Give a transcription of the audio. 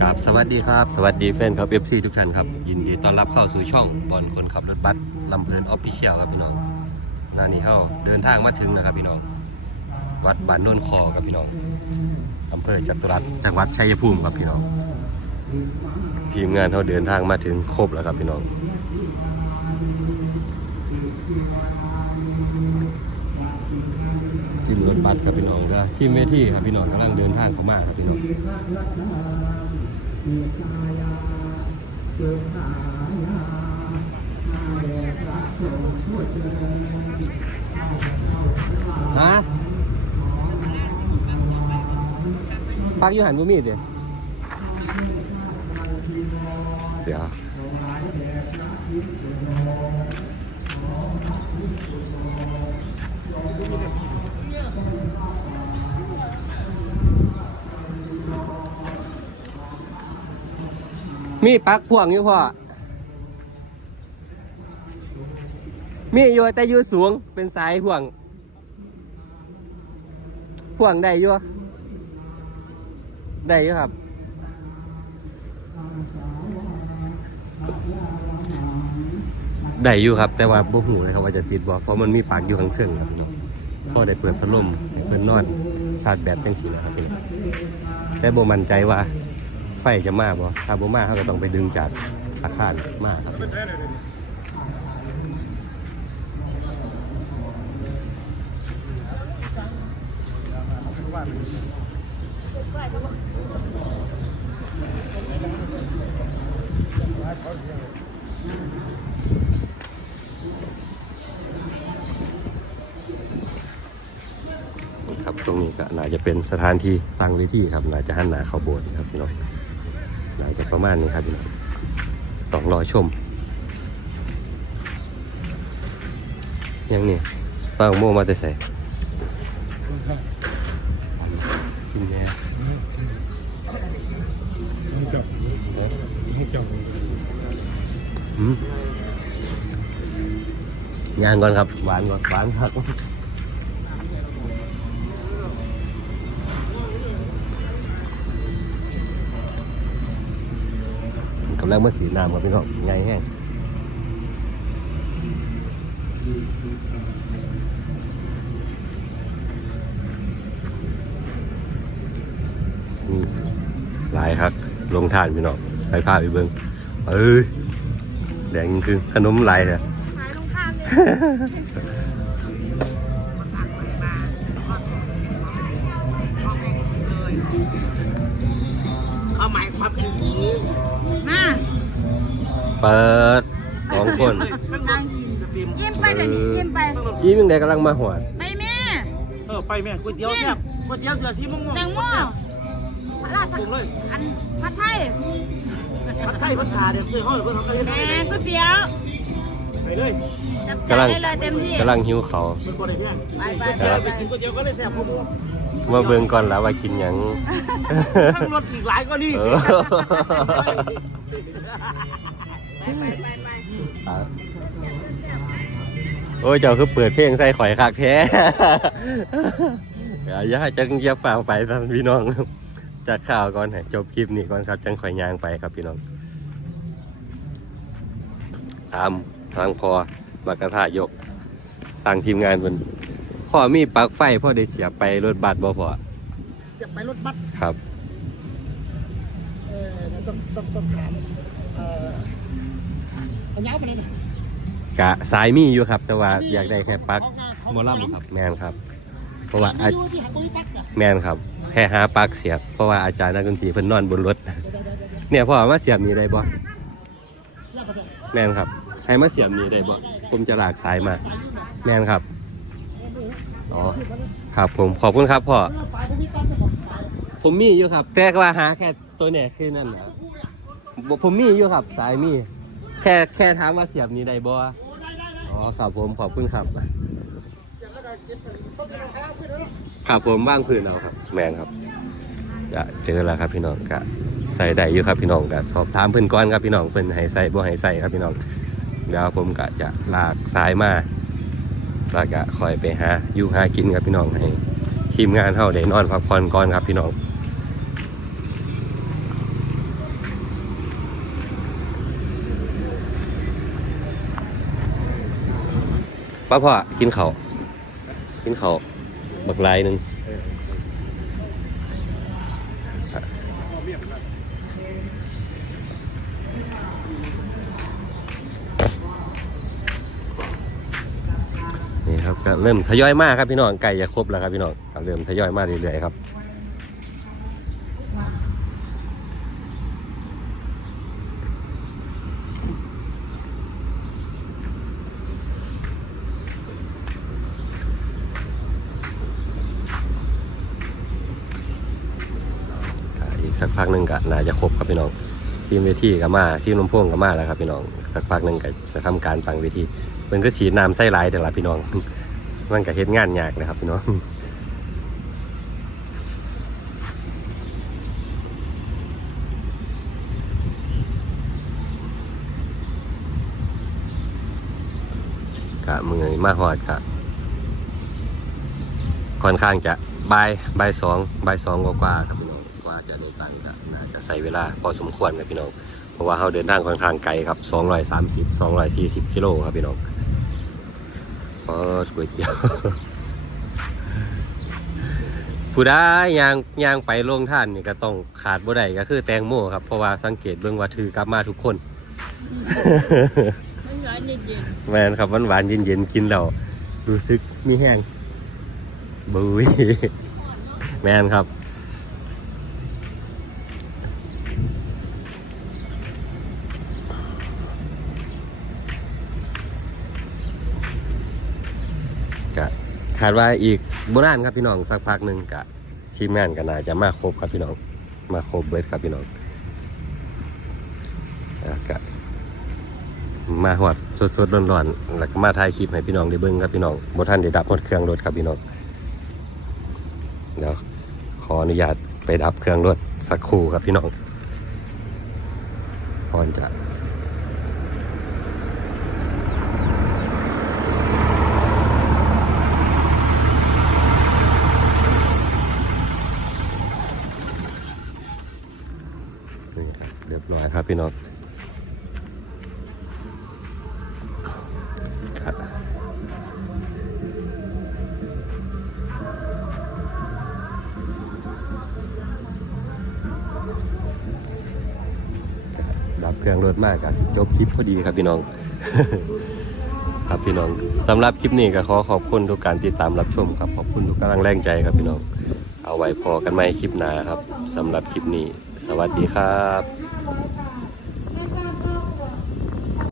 ครับสวัสดีครับ สวัสดีแฟนครับ FC ทุกท่านครับ ยินดีต้อนรับเข้าสู่ช่องบอลคนขับรถบัสลำเพลินออฟฟิเชียลครับพี่น้องหน้านี้เข้าเดินทางมาถึงนะครับพี่น้อง วัดบ้านโนนคอครับพี่น้องอำเภอจตุรัสจังหวัดชัยภูมิครับพี่น้อง ทีมงานเขาเดินทางมาถึงครบแล้วครับพี่น้องทีมรถบัสครับพี่น้องก็ทีมเวทีครับพี่น้องกำลังเดินทางเข้ามาครับพี่น้อง ฮะปักอยู่หันบ่มีเดี๋ยวเดี๋ยว มีปักพ่วงอยู่พ่อ มีอยู่แต่อยู่สูงเป็นสายพ่วง พ่วงได้อยู่ได้อยู่ครับ ได้อยู่ครับ แต่ว่าบ่หูนะครับว่าจะติดบ่เพราะมันมีปากอยู่ข้างเครื่องครับพี่น้องพอได้เปิดพัดลมให้เพิ่นนอนชาร์จแบตจังซี่นะครับพี่น้องแต่บ่มั่นใจว่า ไฟจะมากบ่ถ้าบ่มาเขาก็ต้องไปดึงจากอาคารมาครับน้องครับตรงนี้ก็น่าจะเป็นสถานที่ตั้งเวทีครับน่าจะหันหน้าเข้าโบสถ์ครับพี่น้อง น่าจะประมาณนี้ครับพี่น้องต้องรอชมยังนี่ป้าโมมาแต่ใส่กินแย่ให้จับให้จับอืมย่างก่อนครับ หวานก่อนหวานครับ กำลังมาสีน้ำครับพี่น้องไงแห้งนี่หลายครับ ลงทานพี่น้องไปพาไปเบิ้งเอ้ยแดงคือขนมลายเนี่ยขายลงข้ามเลย เขาหมายความเป็นผีมาเปิดสองคนนั่งกินยิ้มไปเดี๋ยวนี้ยิ้มไป ยี่มึงใดกำลังมาหวดไปแม่เออไปแม่ก๋วยเตี๋ยวแซ่บก๋วยเตี๋ยวเสือสีม่วงๆแตงโมลาดปรุงเลยอันผัดไทยผัดไทยผัดชาเดี๋ยวซื้อเขาเดี๋ยวเพิ่นเขาก็เฮ็ดแม่ให้เลยก๋วยเตี๋ยวไปเลยจับจ่ายได้เลยเต็มที่กำลังหิวเขาวมันบ่ได้แพงไปไปก๋วยเตี๋ยวไปไปกินก๋วยเตี๋ยวก็เลยแซ่บพอมู มาเบิ่งก่อนแล้วว่ากินหยังทั้งรถอีกหลายก็นี่เออไปไปไปไปโอ้ยเจ้าคือเปิดเพลงใส่ข่อยคักแท้อย่าอย่าจังอย่าฝ่าไปท่านพี่น้องจากข่าวก่อนให้จบคลิปนี้ก่อนครับ จังข่อยยางไปครับพี่น้องตามทางพอมากระทะยกทางทีมงานเพิ่น พ่อมีปลั๊กไฟพ่อได้เสียบไปรถบัสบ่พ่อเสียบไปรถบัสครับ เออต้องต้องต้องถามเอ่อเอาเงาไปเลยนะกะสายมีอยู่ครับ แต่ว่าอยากได้แค่ปลั๊กเขาหมอลำครับแมนครับ เพราะว่าอาอยู่ที่หาปุ๋ยปักอะแมนครับ แค่หาปลั๊กเสียบเพราะว่าอาจารย์นักดนตรีเพิ่นนอนบนรถเนี่ยพ่อมาเสียบนี่ได้บ่เสียบไปเถอะแมนครับ ให้มาเสียบนี่ได้บ่ผมจะลากสายมาแมนครับ อ๋อครับผมขอบคุณครับพ่อผมมีอยู่ครับ แต่ว่าหาแค่ตัวเนี่ยคือนั่นนะผมมีอยู่ครับ สายมี แค่แค่ถามว่าเสียบนี่ได้บ่ออ๋อครับผมขอบคุณครับครับผมว่างพื้นเอาครับ แมนครับ จะเจอแล้วครับพี่น้องกะใส่ได้อยู่ครับพี่น้องกะสอบถามเพื่อนก่อนครับพี่น้องเพื่อนให้ใส่บ่ให้ใส่ครับพี่น้องเดี๋ยวผมกะจะลากสายมา แล้วก็คอยไปหาอยู่หากินครับพี่น้องให้ทีมงานเท่าเด้นอนพักผ่อนก่อนครับพี่น้องป้าพ่อกินเขากินเขาบักลายหนึ่ง ก็เริ่มทยอยมากครับพี่น้องไก่จะครบแล้วครับพี่น้องก็เริ่มทยอยมากเรื่อยๆครับอีกสักพักหนึ่งก็น่าจะครบครับพี่น้องทีมเวทีก็มาทีมลำโพงก็มาแล้วครับพี่น้องสักพักหนึ่งก็จะทำการฟังเวทีมันก็ฉีดน้ำใส่หลแต่ละพี่น้อง มันก็เฮ็ดงานยากนะครับพี่น้องกะมือมาหอดกะค่อนข้างจะบ่ายบ่ายสองบ่ายสองกว่าๆครับพี่น้องกว่าจะเดินทางก็น่าจะใส่เวลาพอสมควรครับพี่น้องเพราะว่าเราเดินทางค่อนข้างไกลครับ230 240กิโลครับพี่น้อง พอก๋วยเตี๋ยวผู้ได้ยางยางไปลงท่านนี่ก็ต้องขาดบ่ได้ก็คือแตงโมครับ เพราะว่าสังเกตเบื้องว่าถือกลับมาทุกคนมันร้อนเย็นแมนครับหวานหวานๆเย็นๆกินแล้วรู้สึกมีแห้งบุยแมนครับ กะ คาดว่าอีกโบราณครับพี่น้องสักพักหนึ่งกะทีมงานก็น่าจะมาครบครับพี่น้องมาครบเบิดครับพี่น้องกะมาหอดสดๆร้อนๆแล้วก็มาถ่ายคลิปให้พี่น้องได้เบิ่งครับพี่น้องบ่ทันได้ดับหมดเครื่องรถครับพี่น้องเดี๋ยวขออนุญาตไปดับเครื่องรถสักครู่ครับพี่น้องก่อนจะนี่ครับเรียบร้อยครับ พี่น้องครับดับเครื่องรถมากอะจบคลิปพอดีครับพี่น้อง ครับพี่น้องสำหรับคลิปนี้ก็ขอขอบคุณทุกการติดตามรับชมครับขอบคุณทุกกำลังแรงใจครับพี่น้อง เอาไว้พอกันไหมคลิปหน้าครับสำหรับคลิปนี้ สวัสดีครับ